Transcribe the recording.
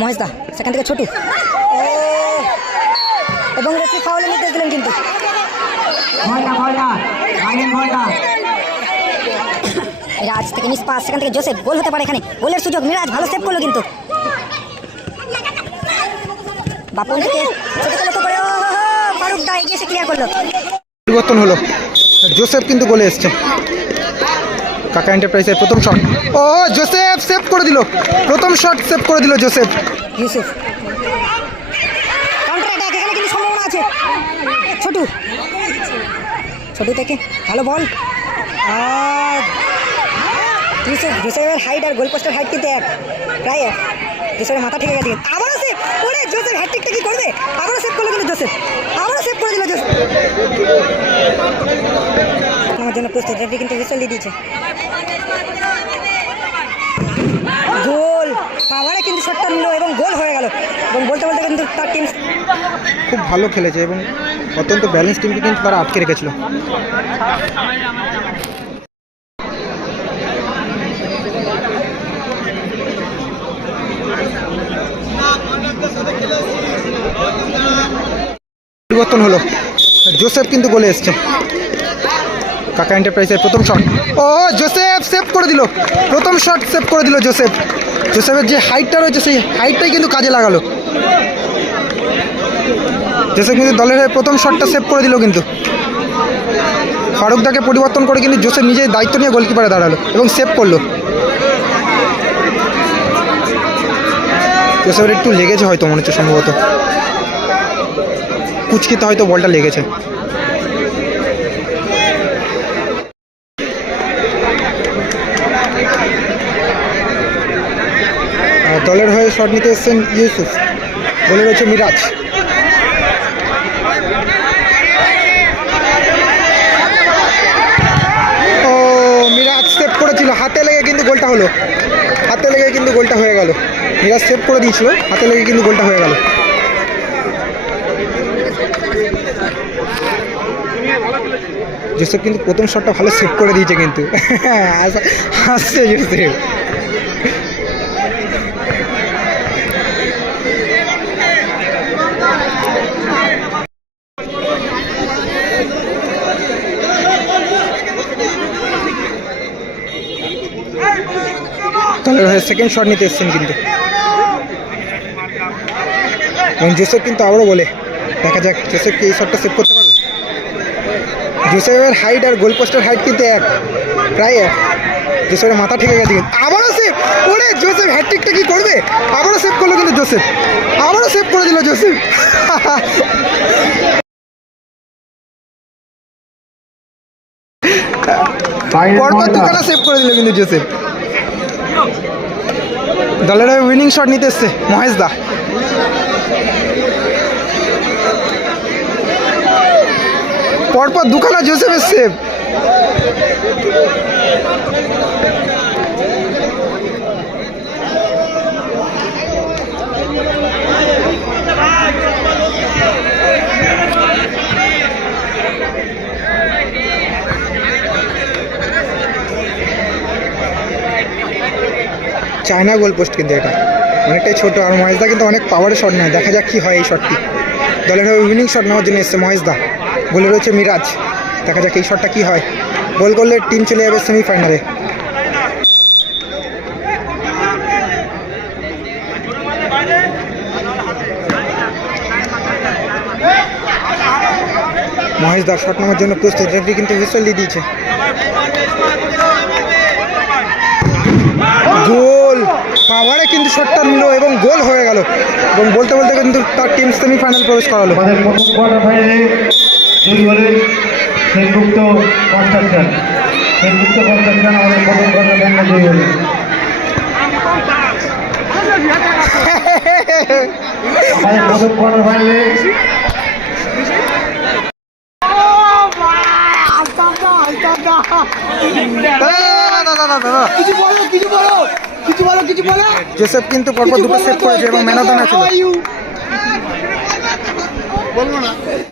মহেশ দা সেখান থেকে ছোটু। এবং রেফি ফাউলে নির্দেশ দিলেন কিন্তু। বলটা বলটা মাইনেন বলটা মিরাজ থেকে মিস পাস সেখান থেকে জোসেফ গোল হতে পারে এখানে। গোলের সুযোগ মিরাজ ভালো সেভ করল কিন্তু। বাপন থেকে ফারুক দা এগিয়ে এসে ক্লিয়ার করল। পরিবর্তন হলো। জোসেফ কিন্তু গোলে এসছে। কাকা এন্টারপ্রাইজের প্রথম শট ও জোসেফ সেভ করে দিল। প্রথম শট সেভ করে দিল জোসেফ ইউসুফ সম্ভাবনা আছে। ছোটু। ছোটু থেকে ভালো বল। আর ইউসুফ জোসেফের হাইট আর গোল পোস্টের হাইট কিন্তু এক। প্রায় এক। জোসেফের মাথা ঠিক গেছে। আবারও সেভ ওরে জোসেফ হ্যাট্রিকটা কি করবে? আবারও সেভ করল কিন্তু জোসেফ আবারও সেভ করে দিল জোসেফ আমার জন্য প্রস্তুত। কিন্তু হুইসেল দিয়ে দিয়েছে। গোল। পাওয়ারে কিন্তু শটটা নিল এবং গোল হয়ে গেল। এবং বলতে বলতে কিন্তু তার টিম খুব ভালো খেলেছে এবং অত্যন্ত ব্যালেন্স টিমকে কিন্তু তারা আটকে রেখেছিল। পরিবর্তন হলো। জোসেফ কিন্তু গোলে এসছে। কাকা এন্টারপ্রাইজের প্রথম শট ও জোসেফ সেভ করে দিল। প্রথম শট সেভ করে দিল জোসেফ জোসেফের যে হাইটটা রয়েছে, সেই হাইটটাই কিন্তু কাজে লাগালো। জোসেফ কিন্তু দলের প্রথম শটটা সেভ করে দিল কিন্তু। ফারুকদাকে পরিবর্তন করে কিন্তু জোসেফ নিজেই দায়িত্ব নিয়ে গোলকিপারে দাঁড়াল এবং সেভ করল। জোসেফের একটু লেগেছে হয়তো মনে হচ্ছে সম্ভবত। কুচকিতে হয়তো বলটা লেগেছে। দলের হয়ে শট নিতে এসছেন ইউসুফ। বলে রয়েছে মিরাজ। ও, মিরাজ সেভ করেছিল। হাতে লেগে কিন্তু গোলটা হলো। হাতে লেগে কিন্তু গোলটা হয়ে গেল। মিরাজ সেভ করে দিয়েছিল। হাতে লেগে কিন্তু গোলটা হয়ে গেল। জোসেফ কিন্তু প্রথম শটটা ভালো সেভ করে দিয়েছে কিন্তু। হাস- হাসছে জোসেফ দলের হয়ে সেকেন্ড শট নিতে এসছেন কিন্তু। এবং জোসেফ কিন্তু আবারও বলে দেখা যাক জোসেফ কি এই শটটা সেভ করতে পারবে। জোসেফের হাইট আর গোল পোস্টের হাইট কিন্তু এক প্রায় এক। জোসেফের মাথা ঠেকে গেছে কিন্তু। আবারও সেভ ওরে জোসেফ হ্যাট্রিকটা কি করবে? আবারও সেভ করল কিন্তু জোসেফ। আবারও সেভ করে দিল জোসেফ। পরপর দুখানা সেভ করে দিল কিন্তু জোসেফ। দলের উইনিং শট নিতে এসছে মহেশ দা। পরপর দুখানা জোসেফের সেভ চায়না গোল পোস্ট কিন্তু এটা। অনেকটাই ছোট। আর মহেশদা কিন্তু অনেক পাওয়ারের শট নেয়। দেখা যাক কি হয় এই শটটি দলের হয়ে উইনিং শট নেওয়ার জন্য এসছে মহেশদা। গোলে রয়েছে মিরাজ। দেখা যাক এই শটটা কি হয়। গোল করলে টিম চলে যাবে সেমিফাইনালে মহেশ দা শট নেওয়ার জন্য প্রস্তুত। রেফারি কিন্তু হুইসেল দিয়ে দিয়েছে। গোল! কিন্তু শটটা নিল এবং গোল হয়ে গেল। এবং বলতে বলতে কিন্তু তার টিম সেমিফাইনাল প্রবেশ করালো। আমাদের প্রথম কোয়ার্টার ফাইনালে দুই গোলের সেনগুপ্ত কনস্ট্রাকশন সেনগুপ্ত বলো কিছু ফাইনালে জোসেফ কিন্তু পরপর দুটো সেভ করেছে এবং ম্যান অফ দ্য ম্যাচ হলো